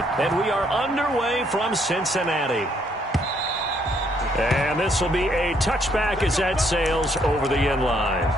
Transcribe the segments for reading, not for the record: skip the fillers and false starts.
started, and we are underway from Cincinnati. And this will be a touchback as that sails over the end line.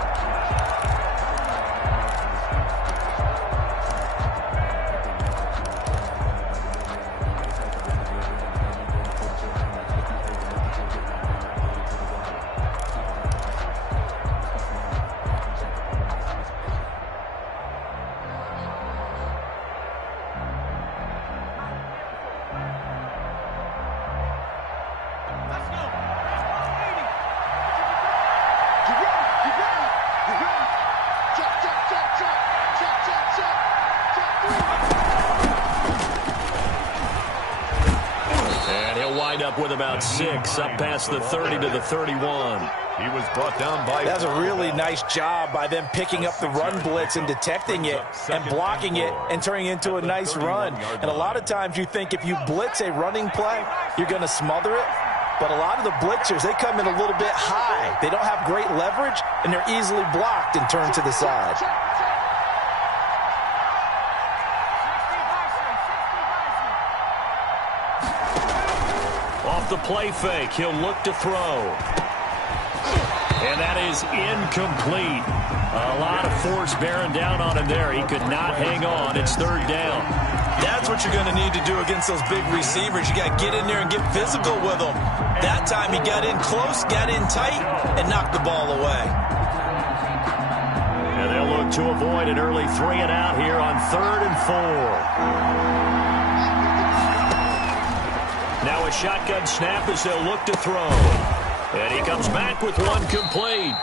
With about 6, up past the 30 to the 31. He was brought down by... That's a really nice job by them picking up the run blitz and detecting it and blocking it and turning it into a nice run. And a lot of times you think if you blitz a running play, you're going to smother it. But a lot of the blitzers, they come in a little bit high. They don't have great leverage, and they're easily blocked and turned to the side. Off the play fake, he'll look to throw. And that is incomplete. A lot of force bearing down on him there. He could not hang on. It's third down. That's what you're going to need to do against those big receivers. You got to get in there and get physical with them. That time he got in close, got in tight, and knocked the ball away. And they'll look to avoid an early 3 and out here on 3rd and 4. Now a shotgun snap as they'll look to throw. And he comes back with one complete.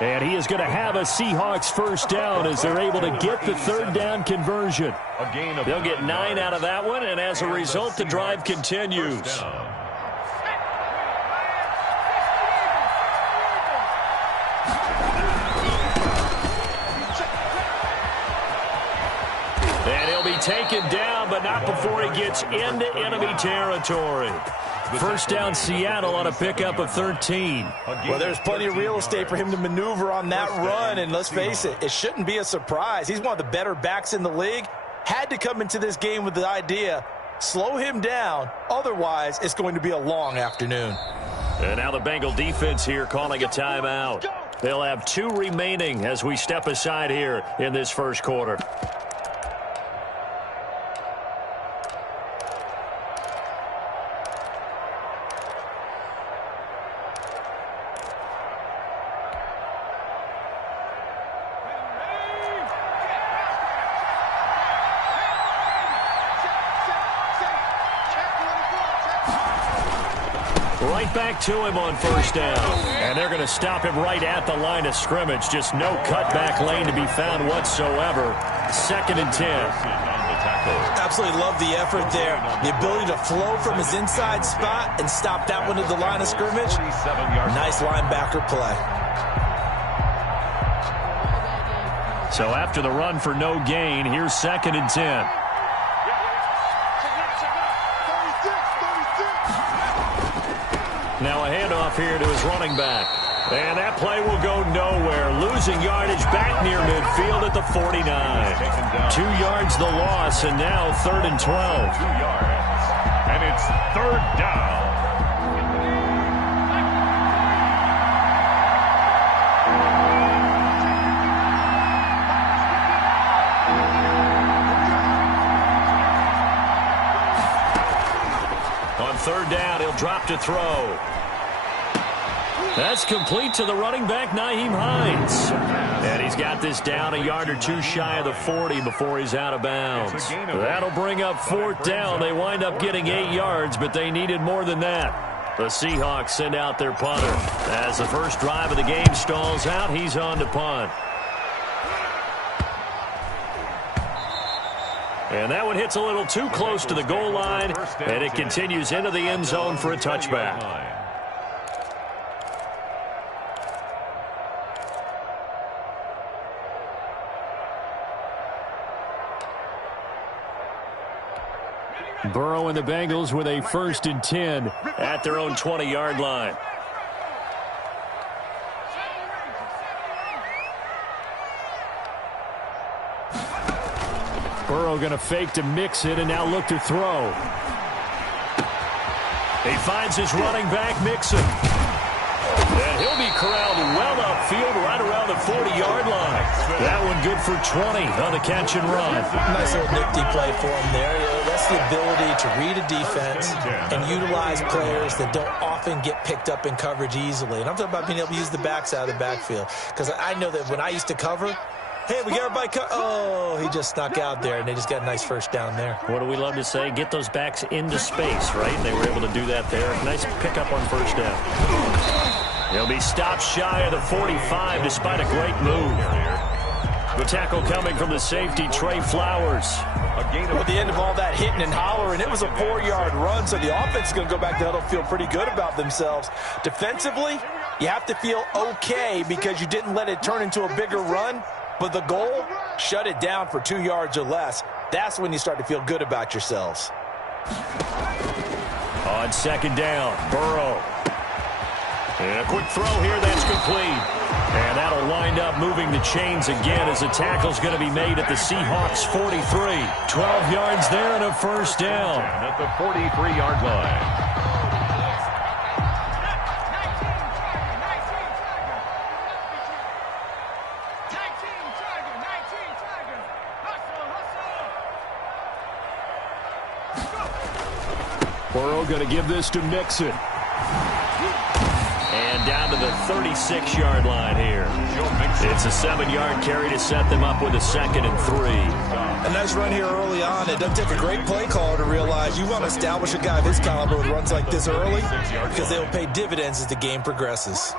And he is going to have a Seahawks first down as they're able to get the third down conversion. They'll get 9 out of that one, and as a result, the drive continues. Taken down, but not before he gets into enemy territory. First down, Seattle on a pickup of 13. Well, there's plenty of real estate for him to maneuver on that run, and let's face it, it shouldn't be a surprise. He's one of the better backs in the league. Had to come into this game with the idea, slow him down, otherwise it's going to be a long afternoon. And now the Bengal defense here calling a timeout. They'll have 2 remaining as we step aside here in this first quarter. Right back to him on first down. And they're going to stop him right at the line of scrimmage. Just no cutback lane to be found whatsoever. 2nd and 10. Absolutely love the effort there. The ability to flow from his inside spot and stop that one at the line of scrimmage. Nice linebacker play. So after the run for no gain, here's 2nd and 10. Now a handoff here to his running back. And that play will go nowhere. Losing yardage back near midfield at the 49. 2 yards the loss, and now 3rd and 12. 2 yards. And it's 3rd down. On 3rd down, he'll drop to throw. That's complete to the running back, Nyheim Hines. And he's got this down a yard or 2 shy of the 40 before he's out of bounds. That'll bring up 4th down. They wind up getting 8 yards, but they needed more than that. The Seahawks send out their punter. As the first drive of the game stalls out, he's on to punt. And that one hits a little too close to the goal line, and it continues into the end zone for a touchback. Burrow and the Bengals with a 1st and 10 at their own 20-yard line. Burrow going to fake to mix it and now look to throw. He finds his running back, Mixon. And he'll be corralled well upfield right around the 40-yard line. That one good for 20 on the catch and run. Nice little nifty play for him there. That's the ability to read a defense and utilize players that don't often get picked up in coverage easily. And I'm talking about being able to use the backs out of the backfield. Because I know that when I used to cover, hey, we got everybody oh, he just snuck out there, and they just got a nice first down there. What do we love to say? Get those backs into space, right? And they were able to do that there. Nice pickup on first down. He'll be stopped shy of the 45 despite a great move. The tackle coming from the safety, Trey Flowers. At the end of all that hitting and hollering, it was a 4-yard run, so the offense is going to go back to huddle, feel pretty good about themselves. Defensively, you have to feel okay because you didn't let it turn into a bigger run. But the goal, shut it down for 2 yards or less. That's when you start to feel good about yourselves. On second down, Burrow. And a quick throw here, that's complete. And that'll wind up moving the chains again as the tackle's going to be made at the Seahawks 43. 12 yards there and a first down. At the 43-yard line. Burrow going to give this to Mixon. And down to the 36-yard line here. It's a 7-yard carry to set them up with a 2nd and 3. A nice run here early on. It doesn't take a great play caller to realize you want to establish a guy of his caliber with runs like this early because they'll pay dividends as the game progresses.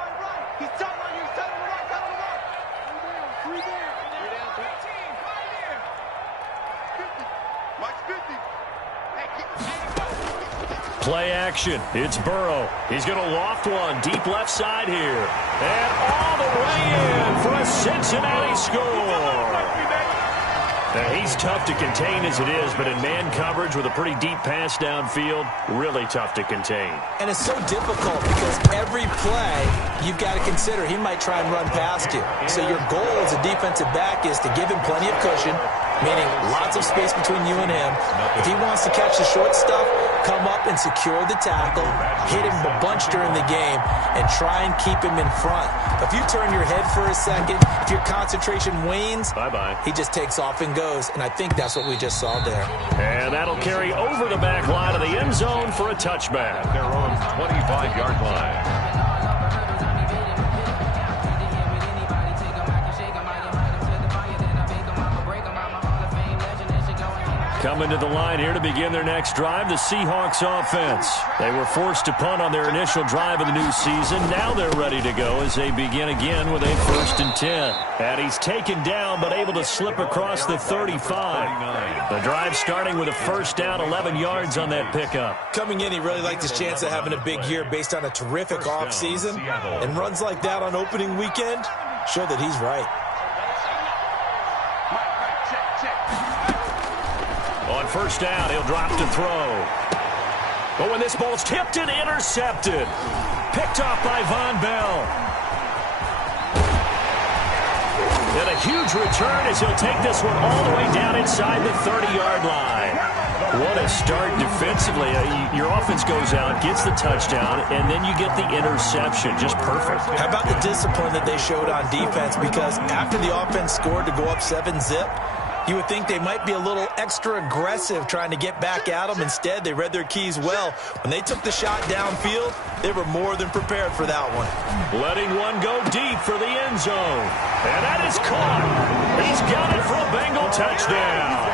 Play action. It's Burrow. He's going to loft one deep left side here. And all the way in for a Cincinnati score. Now, he's tough to contain as it is, but in man coverage with a pretty deep pass downfield, really tough to contain. And it's so difficult because every play you've got to consider he might try and run past you. So your goal as a defensive back is to give him plenty of cushion, meaning lots of space between you and him. If he wants to catch the short stuff, come up and secure the tackle, hit him a bunch during the game, and try and keep him in front. If you turn your head for a second, if your concentration wanes, bye-bye. He just takes off and goes, and I think that's what we just saw there. And that'll carry over the back line of the end zone for a touchback. Their own 25-yard line. Coming to the line here to begin their next drive, the Seahawks offense. They were forced to punt on their initial drive of the new season. Now they're ready to go as they begin again with a 1st and 10. And he's taken down but able to slip across the 35. The drive starting with a first down, 11 yards on that pickup. Coming in, he really liked his chance of having a big year based on a terrific offseason. And runs like that on opening weekend show that he's right. On first down, he'll drop to throw. But when this ball's tipped and intercepted. Picked off by Von Bell. And a huge return as he'll take this one all the way down inside the 30-yard line. What a start defensively. Your offense goes out, gets the touchdown, and then you get the interception. Just perfect. How about the discipline that they showed on defense? Because after the offense scored to go up 7-zip, you would think they might be a little extra aggressive trying to get back at them. Instead, they read their keys well. When they took the shot downfield, they were more than prepared for that one. Letting one go deep for the end zone. And that is caught. He's got it for a Bengal touchdown.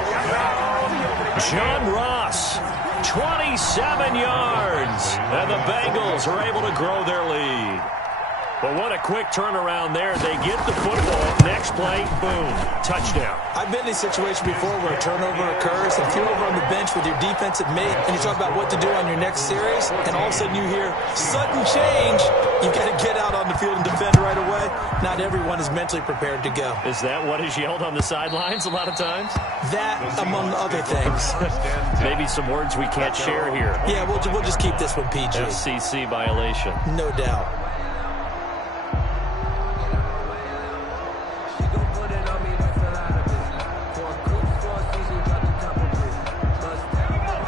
John Ross, 27 yards. And the Bengals are able to grow their lead. But what a quick turnaround there. They get the football. Next play, boom, touchdown. I've been in a situation before where a turnover occurs, and if you're over on the bench with your defensive mate, and you talk about what to do on your next series, and all of a sudden you hear sudden change, you've got to get out on the field and defend right away. Not everyone is mentally prepared to go. Is that what is yelled on the sidelines a lot of times? That, among other things. Maybe some words we can't share here. Yeah, we'll just keep this one PG. FCC violation. No doubt.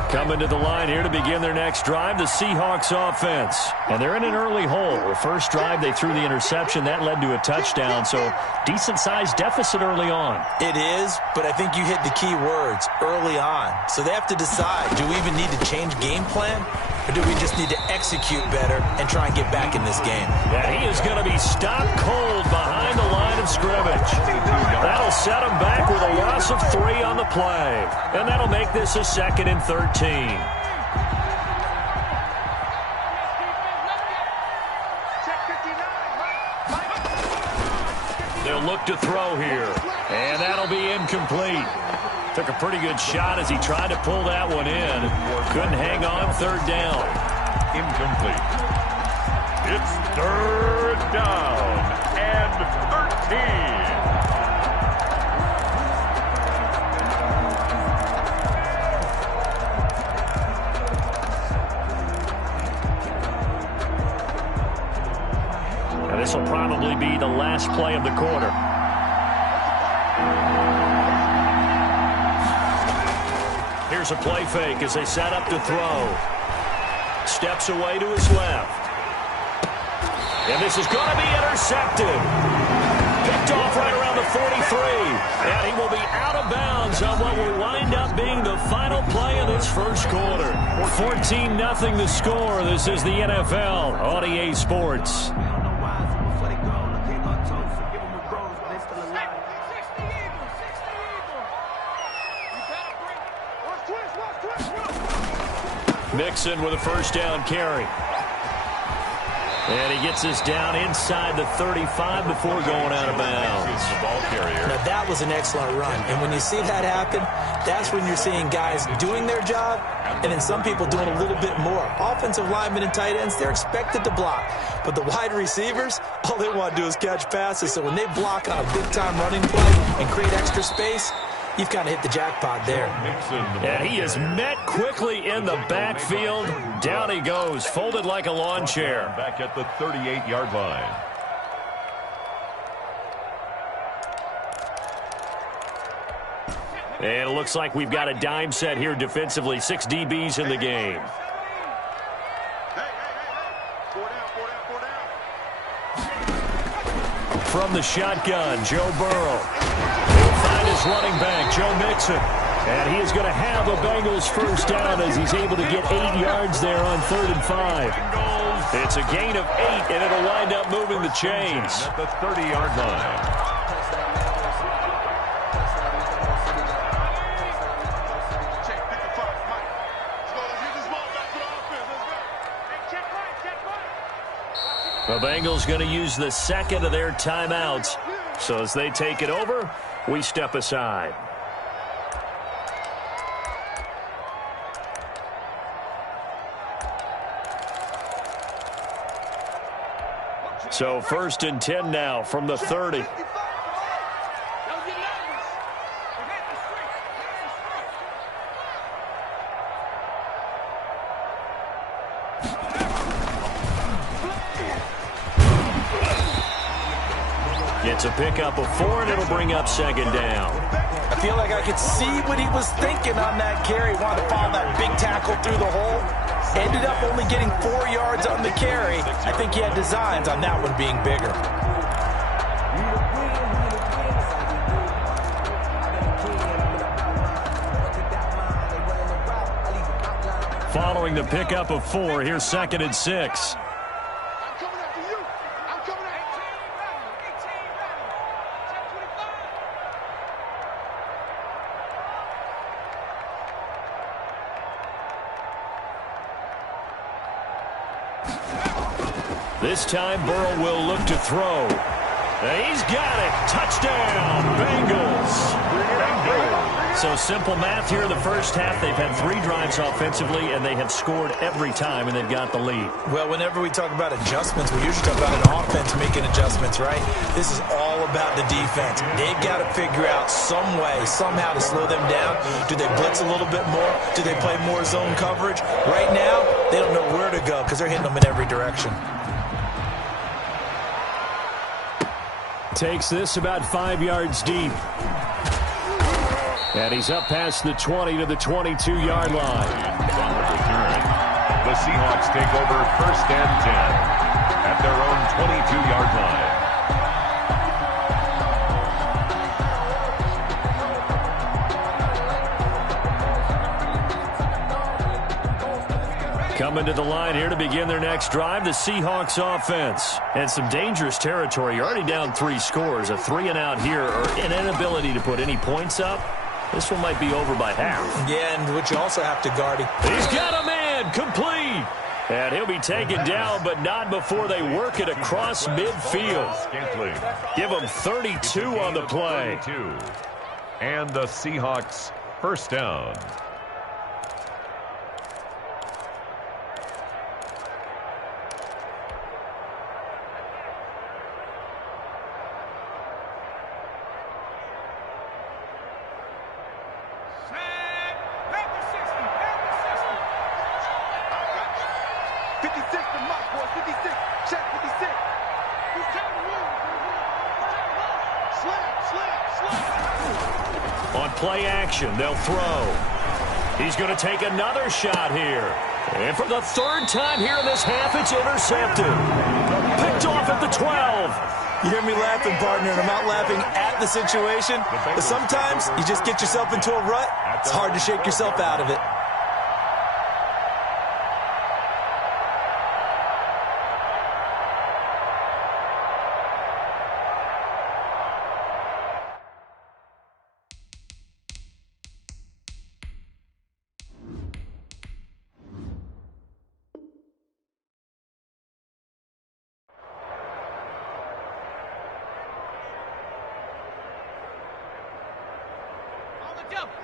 Coming to the line here to begin their next drive, the Seahawks offense. And they're in an early hole. The first drive, they threw the interception. That led to a touchdown, so decent-sized deficit early on. It is, but I think you hit the key words, early on. So they have to decide, do we even need to change game plan? Or do we just need to execute better and try and get back in this game? Yeah, he is going to be stopped cold behind the line of scrimmage. That'll set him back with a loss of 3 on the play. And that'll make this a 2nd and 13. They'll look to throw here. And that'll be incomplete. Took a pretty good shot as he tried to pull that one in. Couldn't hang on. 3rd down. Incomplete. It's 3rd down and 13. Now this will probably be the last play of the quarter. Here's a play fake as they set up to throw. Steps away to his left. And this is going to be intercepted. Picked off right around the 43. And he will be out of bounds on what will wind up being the final play of this first quarter. 14-0 the score. This is the NFL on EA Sports. Mixon with a 1st down carry. And he gets this down inside the 35 before going out of bounds. Now, that was an excellent run. And when you see that happen, that's when you're seeing guys doing their job and then some people doing a little bit more. Offensive linemen and tight ends, they're expected to block. But the wide receivers, all they want to do is catch passes. So when they block on a big-time running play and create extra space, you've kind of hit the jackpot there. And he is met quickly in the backfield. Down he goes, folded like a lawn chair. Back at the 38-yard line. And it looks like we've got a dime set here defensively. 6 DBs in the game. From the shotgun, Joe Burrow. He'll find his running back, Joe Mixon. And he is going to have a Bengals 1st down as he's able to get 8 yards there on 3rd and 5. It's a gain of 8, and it'll wind up moving the chains. At the 30-yard line. The Bengals going to use the 2nd of their timeouts. So as they take it over, we step aside. So 1st and 10 now from the 30. Gets a pickup of 4, and it'll bring up 2nd down. I feel like I could see what he was thinking on that carry. Wanted to follow that big tackle through the hole. Ended up only getting 4 yards on the carry. I think he had designs on that one being bigger. Following the pickup of 4, here's 2nd and 6. This time, Burrow will look to throw. He's got it. Touchdown, Bengals. So simple math here in the first half. They've had 3 drives offensively, and they have scored every time, and they've got the lead. Well, whenever we talk about adjustments, we usually talk about an offense making adjustments, right? This is all about the defense. They've got to figure out some way, somehow to slow them down. Do they blitz a little bit more? Do they play more zone coverage? Right now, they don't know where to go because they're hitting them in every direction. Takes this about 5 yards deep. And he's up past the 20 to the 22-yard line. On the return, the Seahawks take over 1st and 10 at their own 22-yard line. Coming to the line here to begin their next drive, the Seahawks offense. And some dangerous territory. You're already down 3 scores. A 3-and-out here or an inability to put any points up. This one might be over by half. Yeah, and what you also have to guard. He's got a man complete. And he'll be taken down, but not before they work it across midfield. Give him 32 on the play. And the Seahawks 1st down. On play action, they'll throw. He's going to take another shot here. And for the 3rd time here in this half, it's intercepted. Picked off at the 12. You hear me laughing, partner, and I'm not laughing at the situation. But sometimes you just get yourself into a rut. It's hard to shake yourself out of it.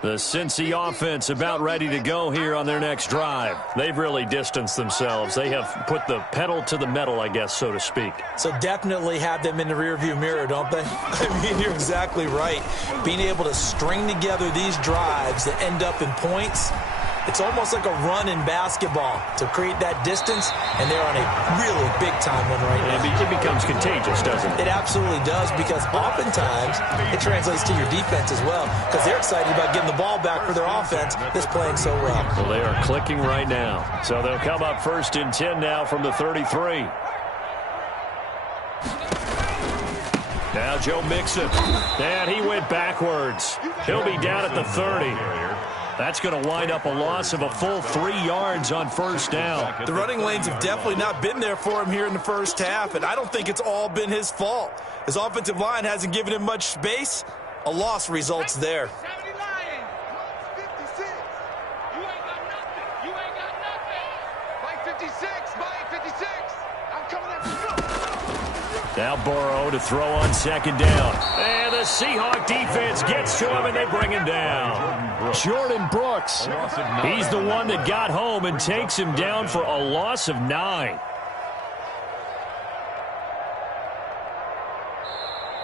The Cincy offense about ready to go here on their next drive. They've really distanced themselves. They have put the pedal to the metal, I guess, so to speak. So definitely have them in the rearview mirror, don't they? I mean, you're exactly right. Being able to string together these drives that end up in points, it's almost like a run in basketball to create that distance, and they're on a really big-time one right now. It becomes contagious, doesn't it? It absolutely does, because oftentimes it translates to your defense as well, because they're excited about getting the ball back for their offense that's playing so well. Well, they are clicking right now. So they'll come up 1st and 10 now from the 33. Now Joe Mixon. And he went backwards. He'll be down at the 30. That's going to wind up a loss of a full 3 yards on 1st down. The running lanes have definitely not been there for him here in the 1st half, and I don't think it's all been his fault. His offensive line hasn't given him much space. A loss results there. Now Burrow to throw on 2nd down. And the Seahawk defense gets to him, and they bring him down. Jordan Brooks. He's the one that got home and takes him down for a loss of 9.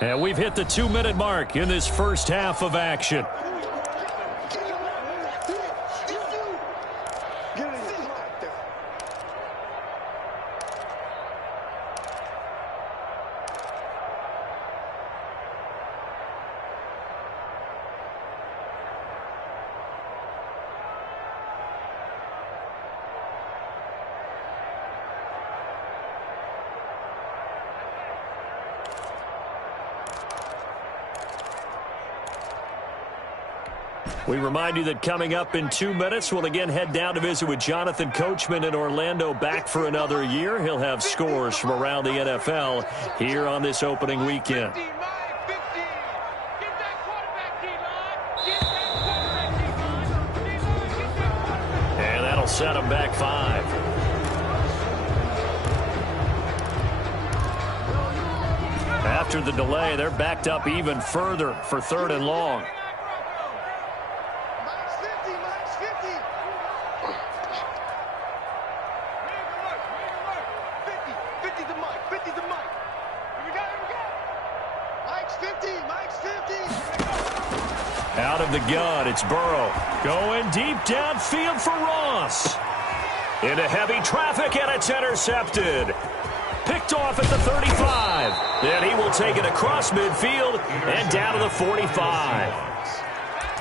And we've hit the 2-minute mark in this 1st half of action. We remind you that coming up in 2 minutes, we'll again head down to visit with Jonathan Coachman in Orlando, back for another year. He'll have scores from around the NFL here on this opening weekend. And that'll set him back 5. After the delay, they're backed up even further for 3rd and long. Out of the gun, it's Burrow. Going deep downfield for Ross. Into heavy traffic, and it's intercepted. Picked off at the 35. Then he will take it across midfield and down to the 45.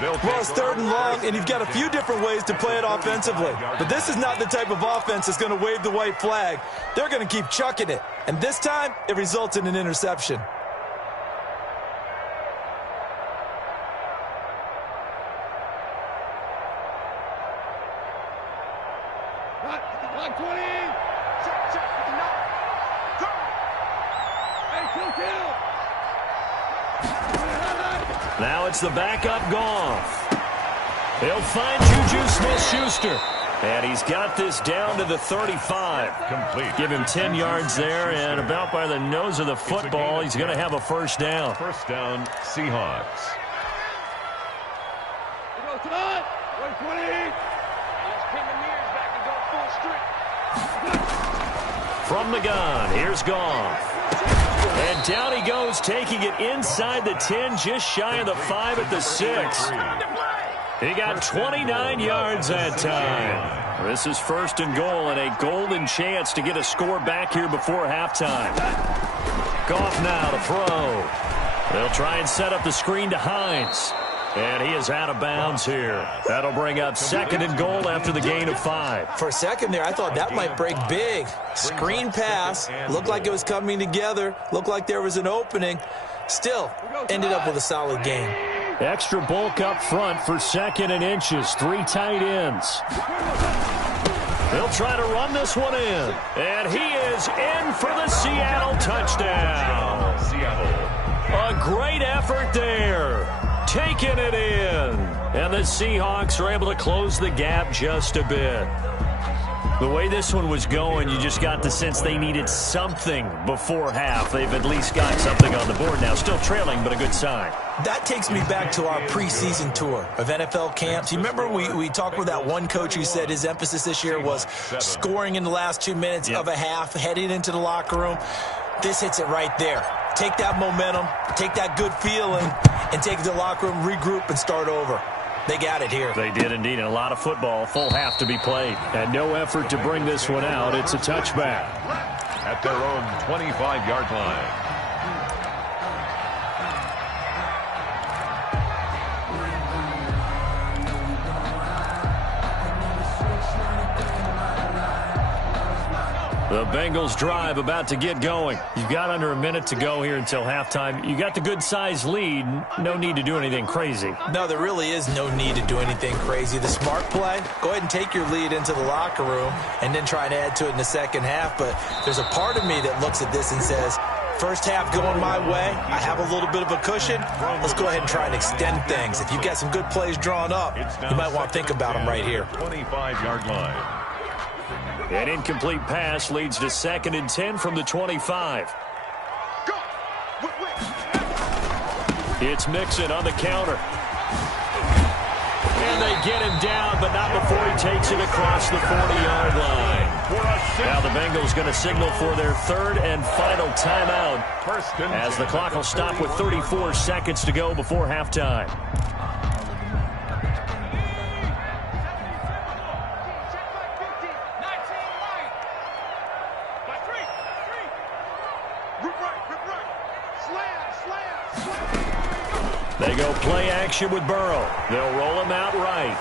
Well, it's 3rd and long, and you've got a few different ways to play it offensively. But this is not the type of offense that's going to wave the white flag. They're going to keep chucking it. And this time, it results in an interception. Now it's the backup Goff. He'll find Juju Smith-Schuster. And he's got this down to the 35. Complete. Give him 10 yards there, and about by the nose of the football, he's going to have a first down. First down, Seahawks. From the gun, here's Goff. And down he goes, taking it inside the 10, just shy of the 5 at the 6. He got 29 yards that time. This is 1st and goal, and a golden chance to get a score back here before halftime. Goff now to throw. They'll try and set up the screen to Hines. And he is out of bounds here. That'll bring up 2nd and goal after the gain of 5. For a second there, I thought that might break big. Screen pass. Looked like it was coming together. Looked like there was an opening. Still, ended up with a solid gain. Extra bulk up front for 2nd and inches. 3 tight ends. He'll try to run this one in. And he is in for the Seattle touchdown. A great effort there. Taking it in. And the Seahawks are able to close the gap just a bit. The way this one was going, you just got the sense they needed something before half. They've at least got something on the board now. Still trailing, but a good sign. That takes me back to our preseason tour of NFL camps. You remember we talked with that one coach who said his emphasis this year was scoring in the last 2 minutes of a half, heading into the locker room. This hits it right there. Take that momentum, take that good feeling, and take it to the locker room, regroup, and start over. They got it here. They did indeed, and a lot of football, full half to be played. And no effort to bring this one out. It's a touchback. At their own 25-yard line. The Bengals drive about to get going. You've got under a minute to go here until halftime. You got the good-sized lead. No need to do anything crazy. No, there really is no need to do anything crazy. The smart play, go ahead and take your lead into the locker room and then try to add to it in the second half. But there's a part of me that looks at this and says, first half going my way, I have a little bit of a cushion. Let's go ahead and try and extend things. If you've got some good plays drawn up, you might want to think about them right here. 25-yard line. An incomplete pass leads to 2nd and 10 from the 25. It's Mixon on the counter. And they get him down, but not before he takes it across the 40-yard line. Now the Bengals going to signal for their 3rd and final timeout as the clock will stop with 34 seconds to go before halftime. They go play action with Burrow. They'll roll him out right.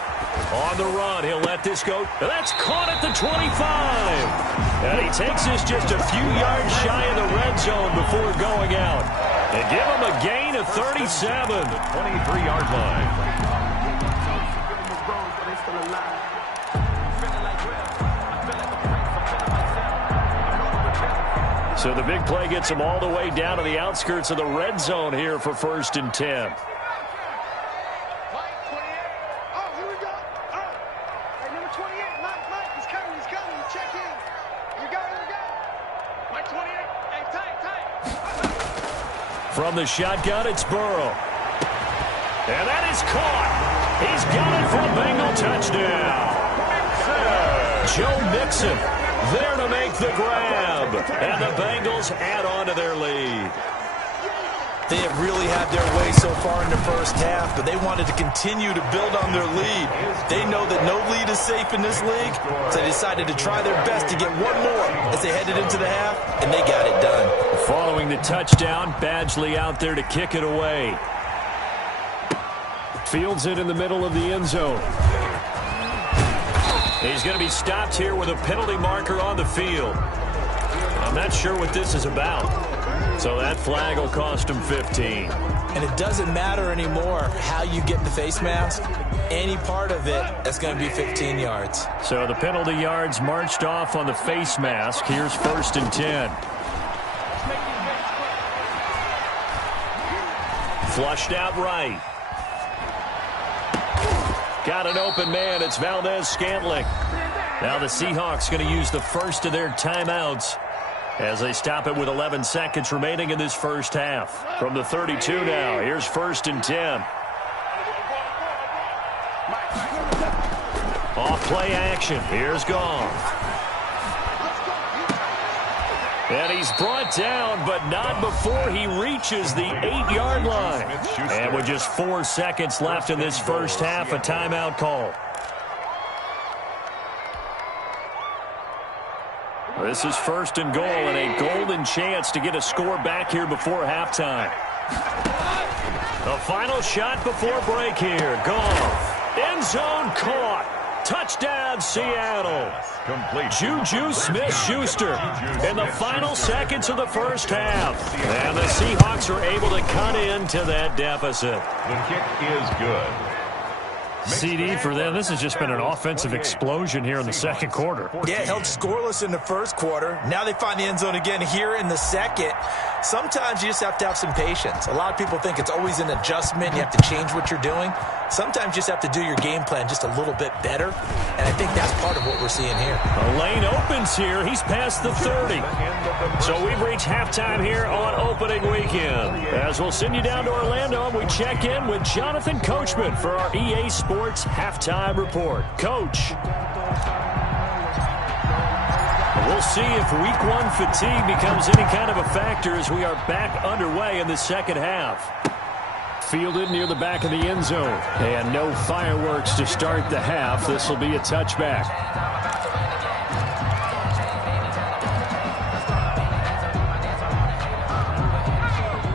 On the run, he'll let this go. That's caught at the 25. And he takes this just a few yards shy of the red zone before going out. They give him a gain of 37. 23-yard line. So the big play gets him all the way down to the outskirts of the red zone here for 1st and 10. From the shotgun, it's Burrow. And that is caught. He's got it for a Bengal touchdown. Joe Mixon there to make the grab. And the Bengals add on to their lead. They have really had their way so far in the first half, but they wanted to continue to build on their lead. They know that no lead is safe in this league, so they decided to try their best to get one more as they headed into the half, and they got it done. Following the touchdown, Badgley out there to kick it away. Fields it in the middle of the end zone. He's going to be stopped here with a penalty marker on the field. I'm not sure what this is about. So that flag will cost him 15. And it doesn't matter anymore how you get the face mask. Any part of it, that's going to be 15 yards. So the penalty yards marched off on the face mask. Here's 1st and 10. Flushed out right. Got an open man. It's Valdez-Scantling. Now the Seahawks going to use the first of their timeouts as they stop it with 11 seconds remaining in this first half. From the 32 now, here's 1st and 10. Off play action. Here's Goff. And he's brought down, but not before he reaches the 8-yard line. And with just 4 seconds left in this first half, a timeout call. This is 1st and goal and a golden chance to get a score back here before halftime. The final shot before break here. Goff. End zone caught. Touchdown, Seattle. Complete. Juju Smith-Schuster in the final seconds of the first half. And the Seahawks are able to cut into that deficit. The kick is good. CD for them. This has just been an offensive explosion here in the second quarter. Yeah, held scoreless in the first quarter. Now they find the end zone again here in the second. Sometimes you just have to have some patience. A lot of people think it's always an adjustment. You have to change what you're doing. Sometimes you just have to do your game plan just a little bit better. And I think that's part of what we're seeing here. The lane opens here. He's past the 30. So we've reached halftime here on opening weekend. As we'll send you down to Orlando, and we check in with Jonathan Coachman for our EA Sports Halftime Report. Coach. We'll see if week 1 fatigue becomes any kind of a factor as we are back underway in the second half. Fielded near the back of the end zone. And no fireworks to start the half. This will be a touchback.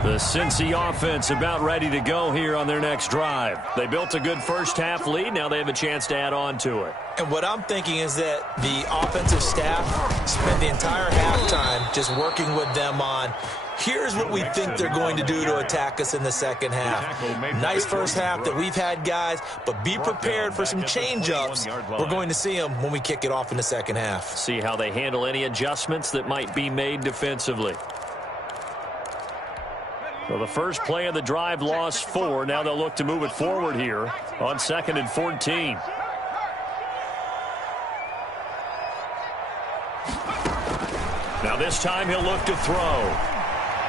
The Cincy offense about ready to go here on their next drive. They built a good first half lead. Now they have a chance to add on to it. And what I'm thinking is that the offensive staff spent the entire halftime just working with them on, here's what we think they're going to do to attack us in the second half. Nice first half that we've had, guys, but be prepared for some change-ups. We're going to see them when we kick it off in the second half. See how they handle any adjustments that might be made defensively. Well, the first play of the drive lost 4. Now they'll look to move it forward here on 2nd and 14. Now this time he'll look to throw.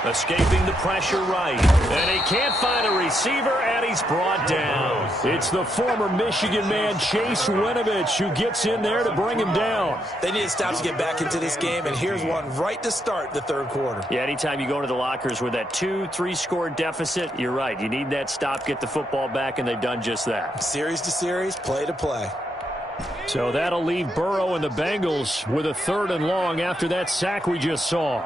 Escaping the pressure right. And he can't find a receiver, and he's brought down. It's the former Michigan man, Chase Winovich, who gets in there to bring him down. They need to stop to get back into this game, and here's one right to start the third quarter. Yeah, anytime you go into the lockers with that 2-3 score deficit, you're right. You need that stop, get the football back, and they've done just that. Series to series, play to play. So that'll leave Burrow and the Bengals with a 3rd and long after that sack we just saw.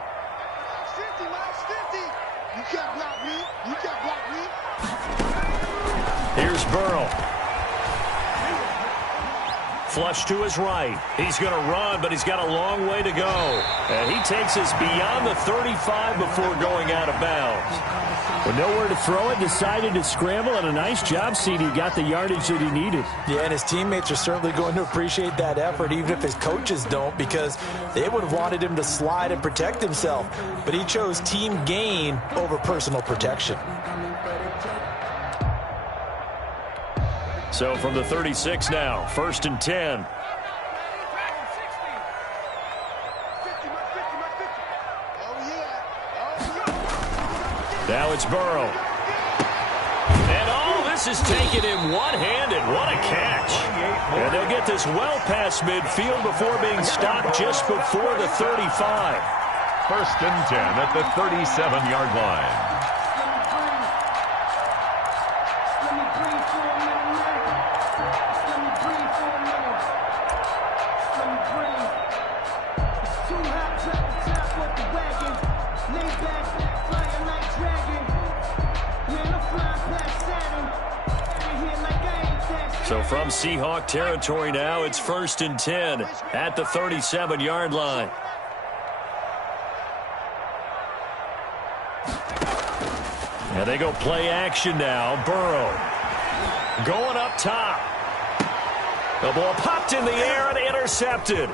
Here's Burrow. Flush to his right. He's going to run, but he's got a long way to go. And he takes us beyond the 35 before going out of bounds. With nowhere to throw it, decided to scramble, and a nice job, CD. Got the yardage that he needed. Yeah, and his teammates are certainly going to appreciate that effort, even if his coaches don't, because they would have wanted him to slide and protect himself. But he chose team gain over personal protection. So from the 36 now, 1st and 10. Now it's Burrow. And all this is taken in one-handed. What a catch. And they'll get this well past midfield before being stopped just before the 35. 1st and 10 at the 37-yard line. So from Seahawk territory now, it's 1st and 10 at the 37-yard line. And they go play action now. Burrow going up top. The ball popped in the air and intercepted.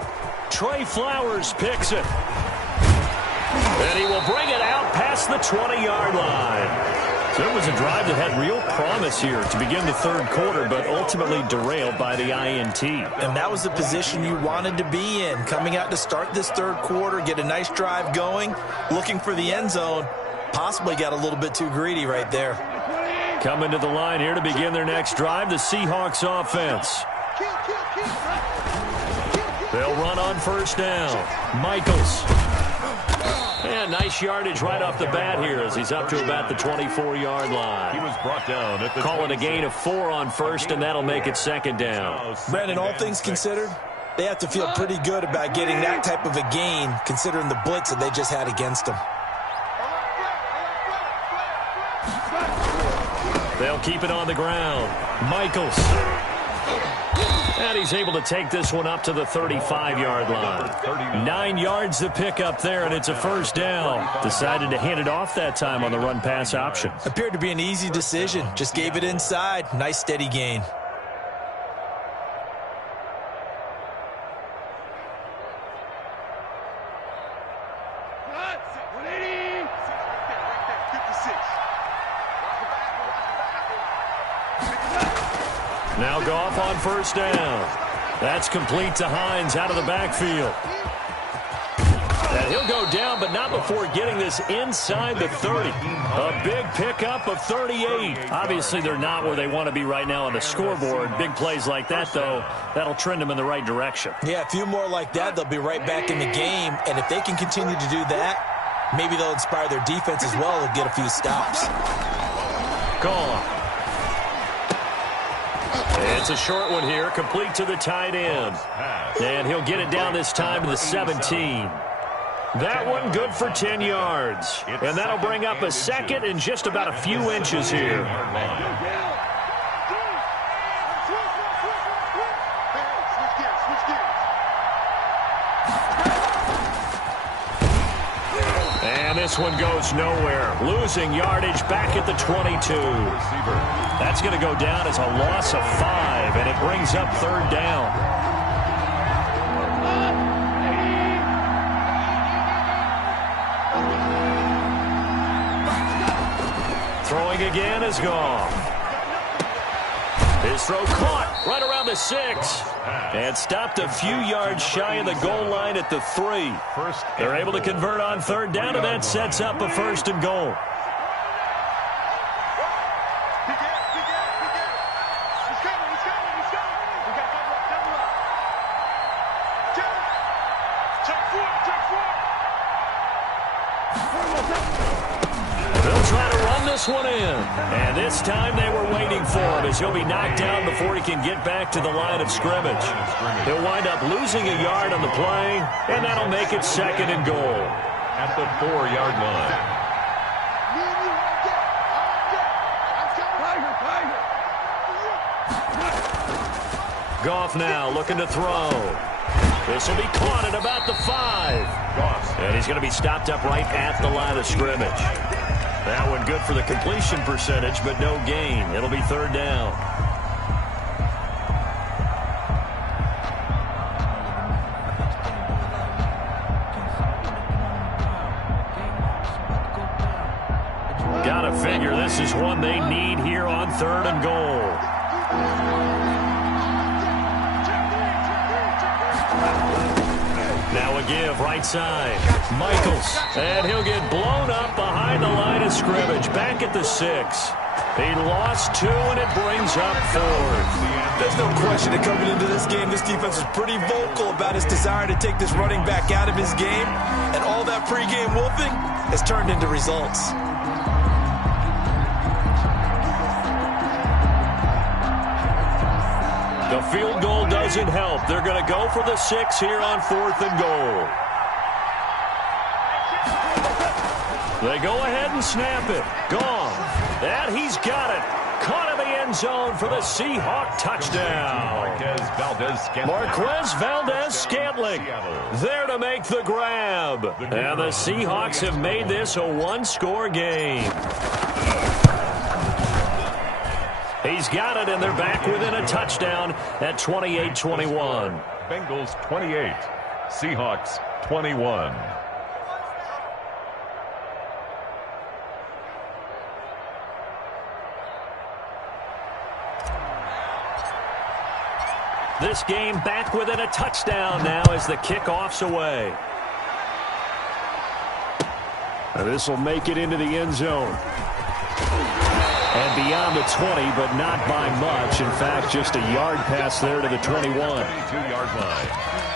Trey Flowers picks it. And he will bring it out past the 20-yard line. So it was a drive that had real promise here to begin the third quarter, but ultimately derailed by the INT. And that was the position you wanted to be in. Coming out to start this third quarter, get a nice drive going, looking for the end zone. Possibly got a little bit too greedy right there. Coming to the line here to begin their next drive, the Seahawks offense. They'll run on first down. Michaels. And nice yardage right off the bat here as he's up to about the 24-yard line. He was brought down at the Call it a gain of 4 on first, and that'll make it 2nd down. Brandon, all things considered, they have to feel pretty good about getting that type of a gain, considering the blitz that they just had against them. They'll keep it on the ground. Michaels. And he's able to take this one up to the 35-yard line. 9 yards to pick up there, and it's a first down. Decided to hand it off that time on the run-pass option. Appeared to be an easy decision. Just gave it inside. Nice, steady gain. Now Goff on first down. That's complete to Hines out of the backfield. And he'll go down, but not before getting this inside the 30. A big pickup of 38. Obviously, they're not where they want to be right now on the scoreboard. Big plays like that, though, that'll trend them in the right direction. Yeah, a few more like that, they'll be right back in the game. And if they can continue to do that, maybe they'll inspire their defense as well and get a few stops. Gone. It's a short one here, complete to the tight end. And he'll get it down this time to the 17. That one good for 10 yards. And that'll bring up a 2nd and just about a few inches here. And this one goes nowhere. Losing yardage back at the 22. That's going to go down as a loss of 5, and it brings up 3rd down. Throwing again is gone. His throw caught right around the 6. And stopped a few yards shy of the goal line at the 3. They're able to convert on 3rd down, and that sets up a 1st and goal. One in, and this time they were waiting for him as he'll be knocked down before he can get back to the line of scrimmage. He'll wind up losing a yard on the play, and that'll make it 2nd and goal. At the 4-yard line. Goff now looking to throw. This will be caught at about the 5. And he's going to be stopped up right at the line of scrimmage. That one good for the completion percentage, but no gain. It'll be 3rd down. Gotta figure this is one they need here on 3rd and goal. Now a give right side. Michaels. And he'll get blown up behind the line of scrimmage. Back at the 6. He lost 2, and it brings up 4th. There's no question that coming into this game, this defense is pretty vocal about his desire to take this running back out of his game. And all that pregame wolfing has turned into results. The field goal doesn't help. They're going to go for the 6 here on 4th and goal. They go ahead and snap it. Gone. And he's got it. caught in the end zone for the Seahawk touchdown. Marquez Valdez-Scantling there to make the grab. And the Seahawks have made this a one-score game. He's got it, and they're back within a touchdown at 28-21. Bengals 28, Seahawks 21. This game back within a touchdown now as the kickoff's away. This will make it into the end zone. And beyond the 20, but not by much. In fact, just a yard pass there to the 21. 22-yard line.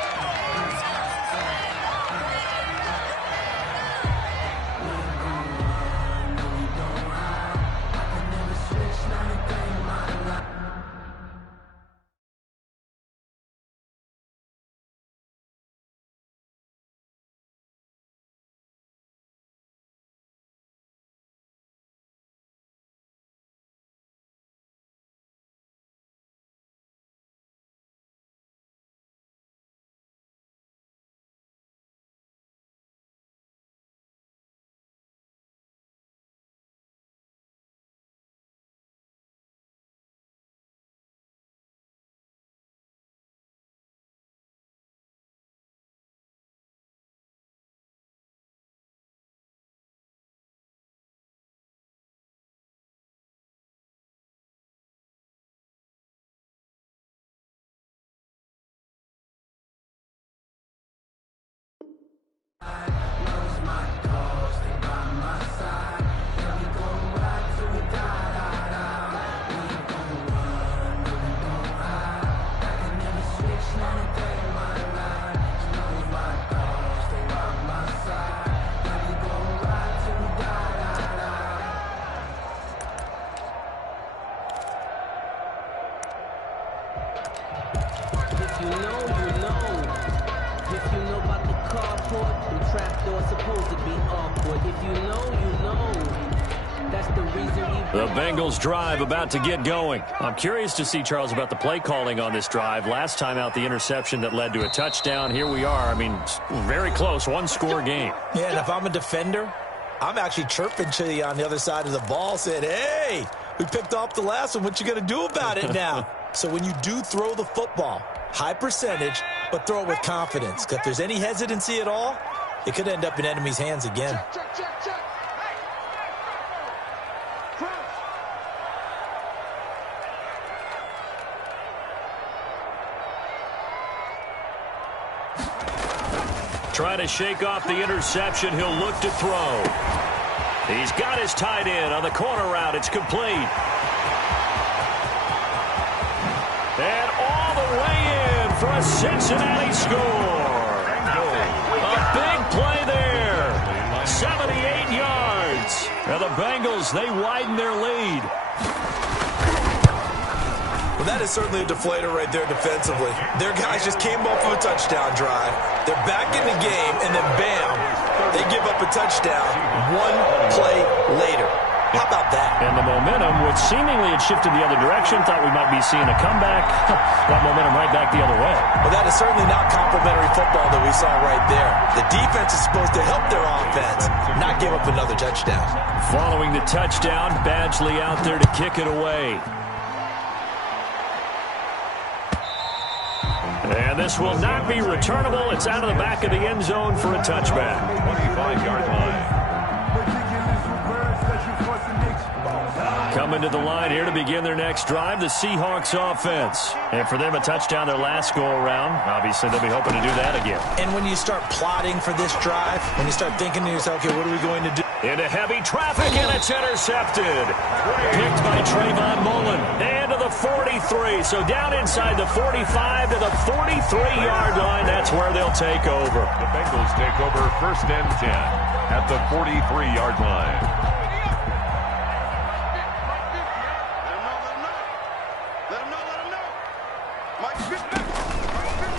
The Bengals drive about to get going. I'm curious to see, Charles, about the play calling on this drive. Last time out, the interception that led to a touchdown. Here we are. I mean, very close, one-score game. Yeah, and if I'm a defender, I'm actually chirping to you on the other side of the ball, saying, hey, we picked off the last one. What you going to do about it now? So when you do throw the football, high percentage, but throw it with confidence. Because if there's any hesitancy at all, it could end up in enemy's hands again. Trying to shake off the interception. He'll look to throw. He's got his tight end on the corner route. It's complete. And all the way in for a Cincinnati score. A big play there. 78 yards. And the Bengals, they widen their lead. Well, that is certainly a deflator right there defensively. Their guys just came off of a touchdown drive. They're back in the game, and then bam, they give up a touchdown one play later. How about that? And the momentum, which seemingly had shifted the other direction, thought we might be seeing a comeback. That momentum right back the other way. Well, that is certainly not complimentary football that we saw right there. The defense is supposed to help their offense, not give up another touchdown. Following the touchdown, Badgley out there to kick it away. And this will not be returnable. It's out of the back of the end zone for a touchback. 25-yard line. Coming to the line here to begin their next drive, the Seahawks offense. And for them, a touchdown their last go-around. Obviously, they'll be hoping to do that again. And when you start plotting for this drive, when you start thinking to yourself, okay, what are we going to do? Into heavy traffic, and it's intercepted. Picked by Trayvon Mullen. And to the 43. So down inside the 45 to the 43-yard line. That's where they'll take over. The Bengals take over first and 10 at the 43-yard line.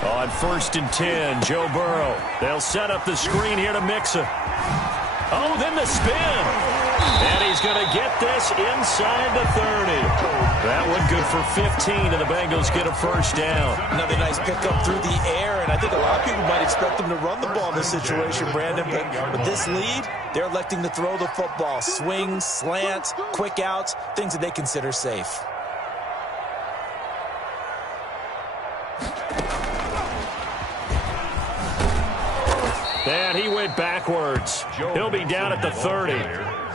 On first and 10, Joe Burrow. They'll set up the screen here to Mixon. Oh, then the spin. And he's going to get this inside the 30. That one good for 15, and the Bengals get a first down. Another nice pickup through the air, and I think a lot of people might expect them to run the ball in this situation, Brandon. But with this lead, they're electing to throw the football. Swings, slants, quick outs, things that they consider safe. And he went backwards. He'll be down at the 30.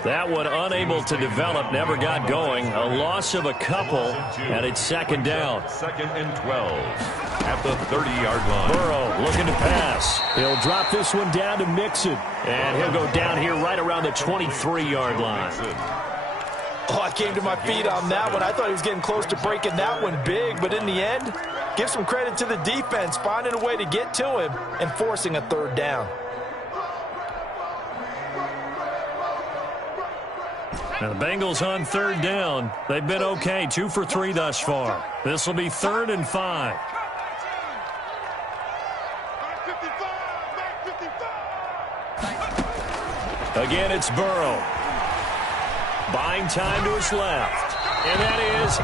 That one unable to develop, never got going. A loss of a couple, and it's second down. 2nd and 12 at the 30-yard line. Burrow looking to pass. He'll drop this one down to Mixon. And he'll go down here right around the 23-yard line. Oh, I came to my feet on that one. I thought he was getting close to breaking that one big, but in the end, give some credit to the defense, finding a way to get to him and forcing a third down. Now the Bengals on third down. They've been okay, 2 for 3 thus far. This will be 3rd and 5. Again, it's Burrow. Buying time to his left. And that is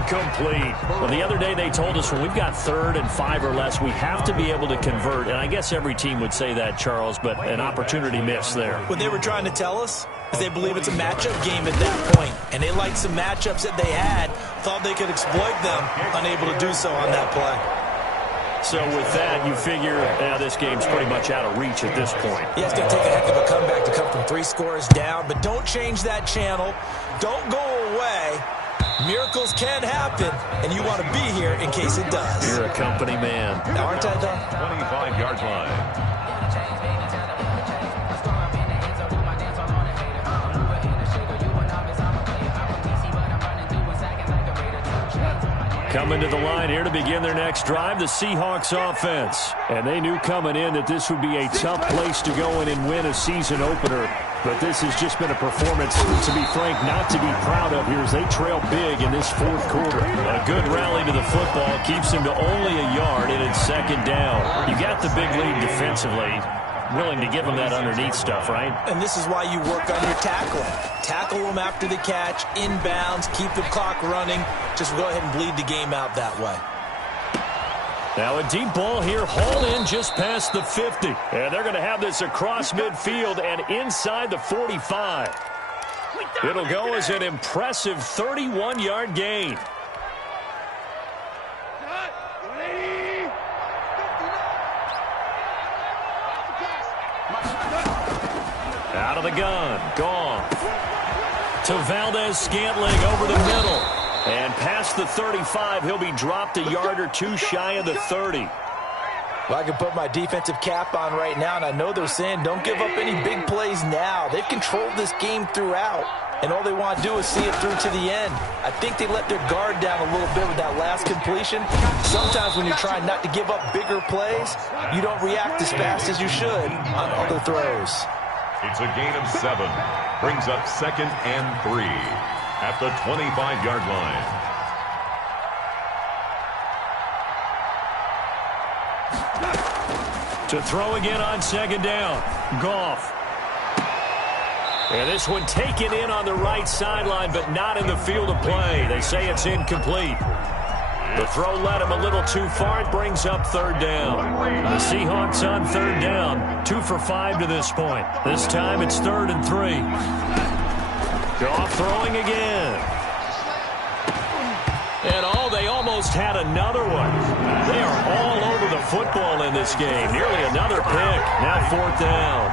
incomplete. Well, the other day they told us when we've got 3rd and 5 or less, we have to be able to convert. And I guess every team would say that, Charles, but an opportunity missed there. What they were trying to tell us is they believe it's a matchup game at that point. And they liked some matchups that they had, thought they could exploit them, unable to do so on that play. So with that, you figure this game's pretty much out of reach at this point. Yeah, it's going to take a heck of a comeback to come from 3 scores down, but don't change that channel. Don't go away. Miracles can happen, and you want to be here in case it does. You're a company man. Aren't I, though? 25-yard line. Coming to the line here to begin their next drive, the Seahawks offense. And they knew coming in that this would be a tough place to go in and win a season opener. But this has just been a performance, to be frank, not to be proud of here as they trail big in this 4th quarter. A good rally to the football keeps them to only a yard, and it's 2nd down. You got the big lead defensively. Willing to give them that underneath stuff, right? And this is why you work on your tackling. Tackle them after the catch, inbounds, keep the clock running. Just go ahead and bleed the game out that way. Now a deep ball here, hauled in just past the 50. And they're going to have this across midfield and inside the 45. It'll go as an impressive 31-yard gain. Out of the gun, Goff to Valdez-Scantling over the middle. And past the 35, he'll be dropped a yard or 2 shy of the 30. Well, I can put my defensive cap on right now, and I know they're saying don't give up any big plays now. They've controlled this game throughout, and all they want to do is see it through to the end. I think they let their guard down a little bit with that last completion. Sometimes when you're trying not to give up bigger plays, you don't react as fast as you should on other throws. It's a gain of 7. Brings up 2nd and 3 at the 25-yard line. To throw again on 2nd down. Goff. And this one taken in on the right sideline, but not in the field of play. They say it's incomplete. The throw led him a little too far. It brings up 3rd down. The Seahawks on 3rd down. 2 for 5 to this point. This time it's 3rd and 3. Goff throwing again. And they almost had another one. They are all over the football in this game. Nearly another pick. Now 4th down.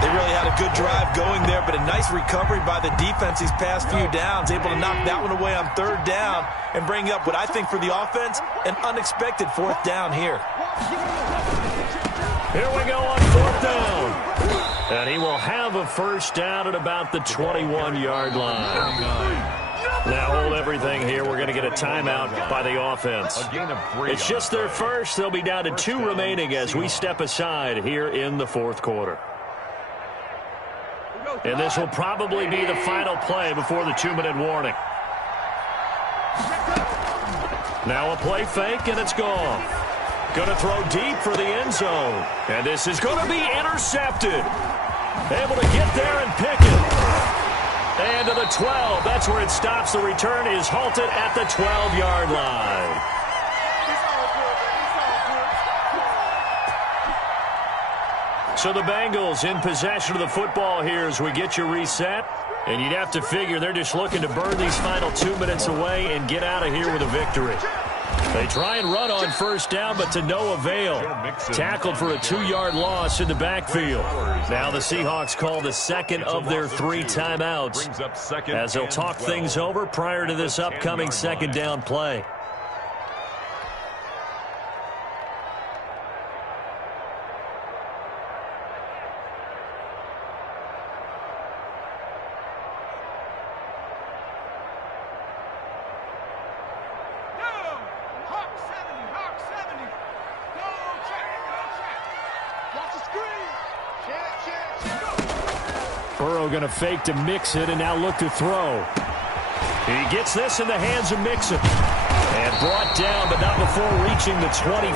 They really had a good drive going there, but a nice recovery by the defense these past few downs, able to knock that one away on 3rd down and bring up what I think for the offense, an unexpected 4th down here. Here we go on 4th down. And he will have a first down at about the 21-yard line. Now hold everything here. We're going to get a timeout by the offense. It's just their first. They'll be down to 2 remaining as we step aside here in the 4th quarter. And this will probably be the final play before the 2-minute warning. Now a play fake, and it's gone. Going to throw deep for the end zone. And this is going to be intercepted. Able to get there and pick it. And to the 12. That's where it stops. The return is halted at the 12-yard line. So the Bengals in possession of the football here as we get you reset. And you'd have to figure they're just looking to burn these final 2 minutes away and get out of here with a victory. They try and run on first down, but to no avail. Tackled for a 2-yard loss in the backfield. Now the Seahawks call the second of their 3 timeouts as they'll talk things over prior to this upcoming second down play. Going to fake to Mixon and now look to throw. He gets this in the hands of Mixon. And brought down, but not before reaching the 25.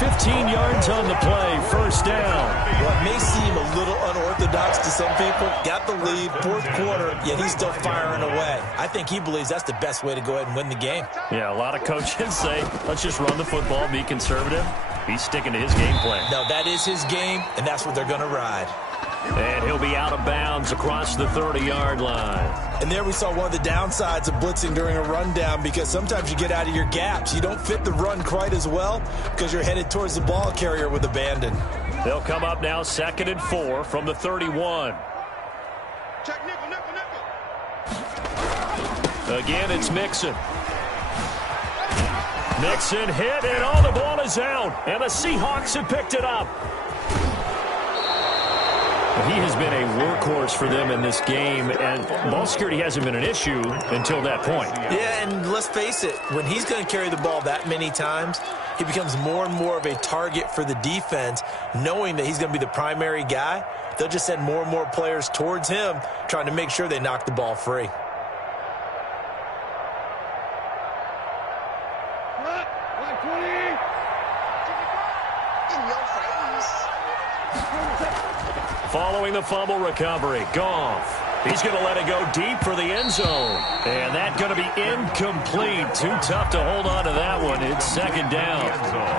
15 yards on the play, first down. Well, it may seem a little unorthodox to some people. Got the lead, fourth quarter, yet he's still firing away. I think he believes that's the best way to go ahead and win the game. Yeah, a lot of coaches say, let's just run the football, be conservative. He's sticking to his game plan. No, that is his game, and that's what they're going to ride. And he'll be out of bounds across the 30-yard line. And there we saw one of the downsides of blitzing during a rundown, because sometimes you get out of your gaps. You don't fit the run quite as well because you're headed towards the ball carrier with abandon. They'll come up now 2nd and 4 from the 31. Check nickel, nickel, nickel. Again, it's Mixon. Mixon hit, and the ball is out. And the Seahawks have picked it up. He has been a workhorse for them in this game, and ball security hasn't been an issue until that point. Yeah, and let's face it, when he's going to carry the ball that many times, he becomes more and more of a target for the defense, knowing that he's going to be the primary guy. They'll just send more and more players towards him, trying to make sure they knock the ball free. Following the fumble recovery, Goff. He's going to let it go deep for the end zone. And that's going to be incomplete. Too tough to hold on to that one. It's second down.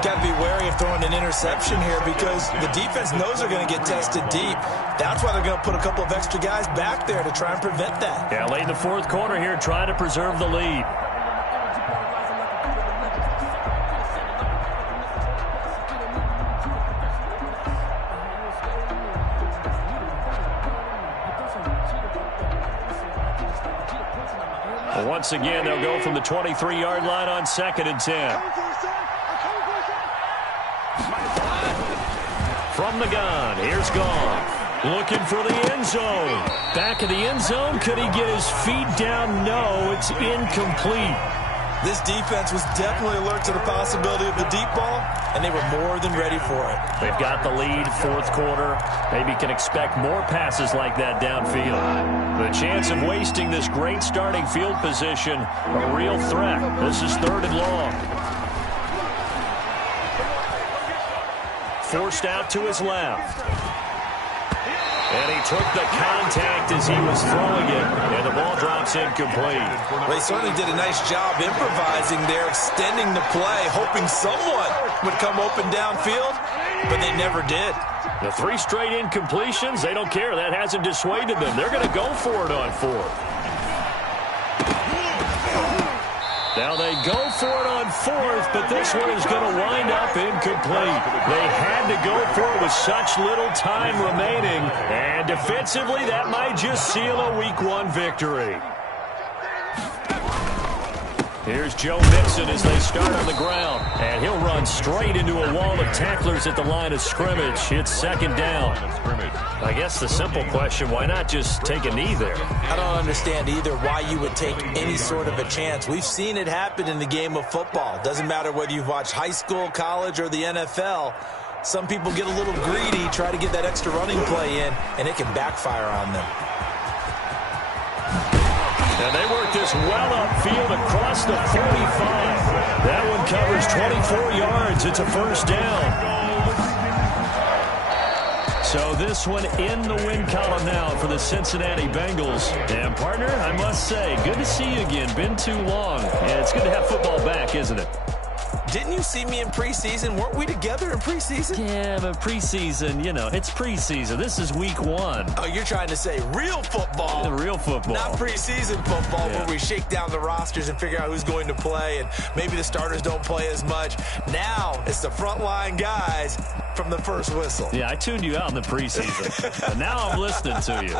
Got to be wary of throwing an interception here because the defense knows they're going to get tested deep. That's why they're going to put a couple of extra guys back there to try and prevent that. Yeah, late in the fourth quarter here, trying to preserve the lead. Once again, they'll go from the 23-yard line on 2nd and 10. From the gun, here's Goff. Looking for the end zone. Back of the end zone. Could he get his feet down? No, it's incomplete. This defense was definitely alert to the possibility of the deep ball, and they were more than ready for it. They've got the lead, fourth quarter. Maybe can expect more passes like that downfield. The chance of wasting this great starting field position, a real threat. This is 3rd and long. Forced out to his left. And he took the contact as he was throwing it, and the ball drops incomplete. Well, he certainly did a nice job improvising there, extending the play, hoping someone would come open downfield, but they never did. The 3 straight incompletions, they don't care. That hasn't dissuaded them. They're going to go for it on 4th. Now they go for it on 4th, but this one is going to wind up incomplete. They had to go for it with such little time remaining, and defensively that might just seal a Week 1 victory. Here's Joe Mixon as they start on the ground, and he'll run straight into a wall of tacklers at the line of scrimmage. It's second down. I guess the simple question, why not just take a knee there? I don't understand either why you would take any sort of a chance. We've seen it happen in the game of football. Doesn't matter whether you've watched high school, college, or the NFL. Some people get a little greedy, try to get that extra running play in, and it can backfire on them. And they work this well upfield across the 45. That one covers 24 yards. It's a first down. So this one in the win column now for the Cincinnati Bengals. And, partner, I must say, good to see you again. Been too long. And it's good to have football back, isn't it? Didn't you see me in preseason? Weren't we together in preseason? Yeah, but preseason, you know, it's preseason. This is week 1. Oh, you're trying to say real football. The real football. Not preseason football where we shake down the rosters and figure out who's going to play, and maybe the starters don't play as much. Now it's the frontline guys from the first whistle. Yeah, I tuned you out in the preseason. But now I'm listening to you.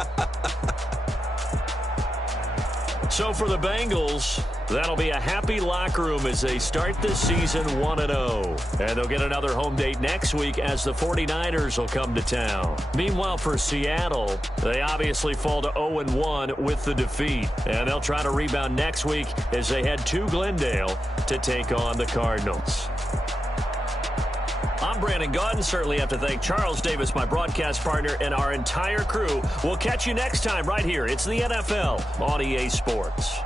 So for the Bengals, that'll be a happy locker room as they start this season 1-0. And they'll get another home date next week as the 49ers will come to town. Meanwhile, for Seattle, they obviously fall to 0-1 with the defeat. And they'll try to rebound next week as they head to Glendale to take on the Cardinals. I'm Brandon Gaudin. Certainly have to thank Charles Davis, my broadcast partner, and our entire crew. We'll catch you next time right here. It's the NFL on EA Sports.